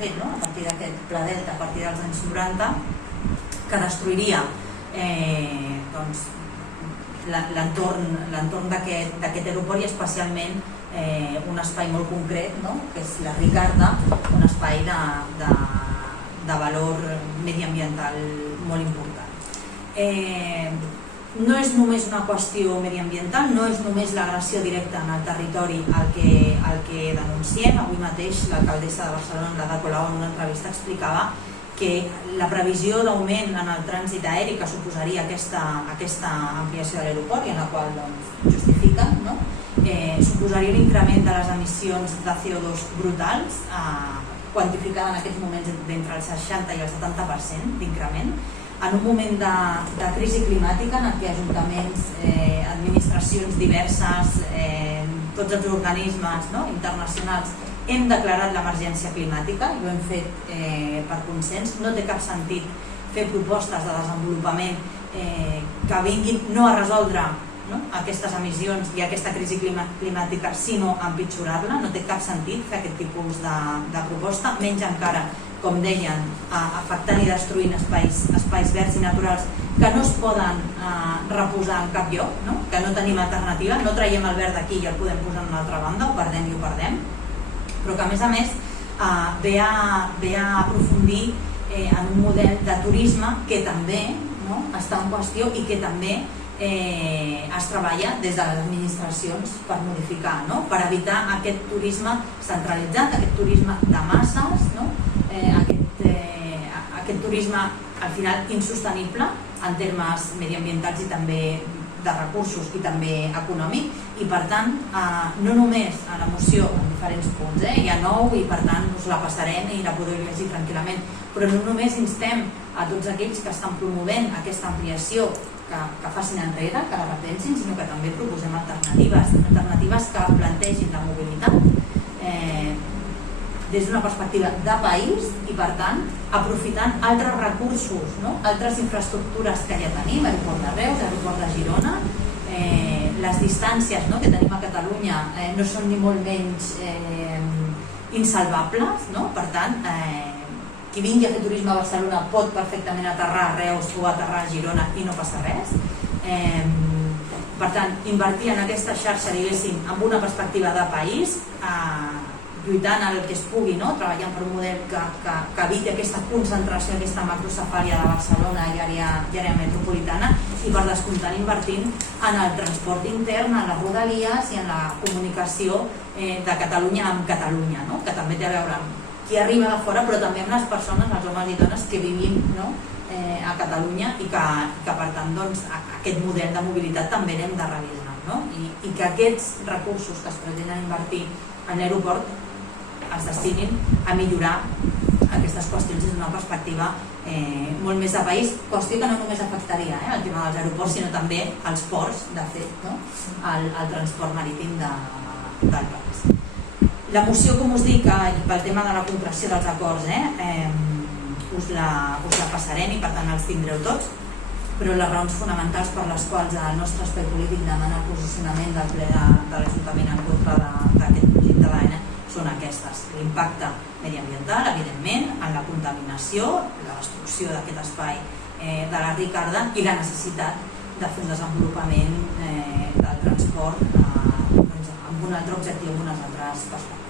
fet, a partir d'aquest Pla Delta, a partir dels anys 90, que destruiria l'entorn d'aquest aeroport i especialment un espai molt concret, que és la Ricarda, un espai de valor mediambiental molt important. No és només una qüestió mediambiental, no és només l'agressió directa en el territori el que denunciem. Avui mateix l'alcaldessa de Barcelona, l'Ada Colau, en una entrevista explicava que la previsió d'augment en el trànsit aeri que suposaria aquesta ampliació de l'aeroport i en la qual justifiquen, suposaria un increment de les emissions de CO2 brutals, quantificada en aquests moments d'entre el 60 i el 70% d'increment, en un moment de crisi climàtica en què ajuntaments, administracions diverses, tots els organismes internacionals hem declarat l'emergència climàtica i ho hem fet per consens. No té cap sentit fer propostes de desenvolupament que vinguin no a resoldre aquestes emissions i aquesta crisi climàtica, sinó a empitjorar-la. No té cap sentit fer aquest tipus de proposta, menys encara, com deien, afectant i destruint espais verds i naturals que no es poden reposar en cap lloc, que no tenim alternativa, no traiem el verd d'aquí i el podem posar en una altra banda, ho perdem i ho perdem, però que a més ve a aprofundir en un model de turisme que també està en qüestió i que també es treballa des de les administracions per modificar, per evitar aquest turisme centralitzat, aquest turisme de masses, aquest turisme al final insostenible en termes mediambientals i també de recursos i també econòmic, i per tant no només a la moció en diferents punts, hi ha 9 i per tant us la passarem i la podeu llegir tranquil·lament, però no només instem a tots aquells que estan promovent aquesta ampliació que facin enrere, que la repensin, sinó que també proposem alternatives que plantegin la mobilitat des d'una perspectiva de país i per tant aprofitant altres recursos, altres infraestructures que ja tenim, aeroport de Reus, aeroport de Girona, les distàncies que tenim a Catalunya no són ni molt menys insalvables, per tant qui vingui a fer turisme a Barcelona pot perfectament aterrar a Reus o aterrar a Girona i no passa res. Per tant, invertir en aquesta xarxa, diguéssim, amb una perspectiva de país, lluitant el que es pugui, treballant per un model que eviti aquesta concentració, aquesta macrocefàlia de Barcelona i àrea metropolitana, i per descomptant invertint en el transport intern, en les rodalies i en la comunicació de Catalunya amb Catalunya, que també té a veure amb qui arriba de fora, però també amb les persones, els homes i dones que vivim a Catalunya i que per tant aquest model de mobilitat també l'hem de revisar i que aquests recursos que es pretenen invertir en l'aeroport es destinin a millorar aquestes qüestions des d'una perspectiva molt més de país, qüestió que no només afectaria el tema dels aeroports, sinó també els ports, de fet, el transport marítim del país. La moció, com us dic, pel tema de la concreció dels acords, us la passarem i per tant els tindreu tots, però les raons fonamentals per les quals el nostre espai polític demana el posicionament del ple de l'Ajuntament en contra d'aquest projecte d'AENA són aquestes: l'impacte mediambiental, evidentment, en la contaminació, la destrucció d'aquest espai de la Ricarda i la necessitat de fer un desenvolupament del transport amb un altre objectiu, amb unes altres perspectives.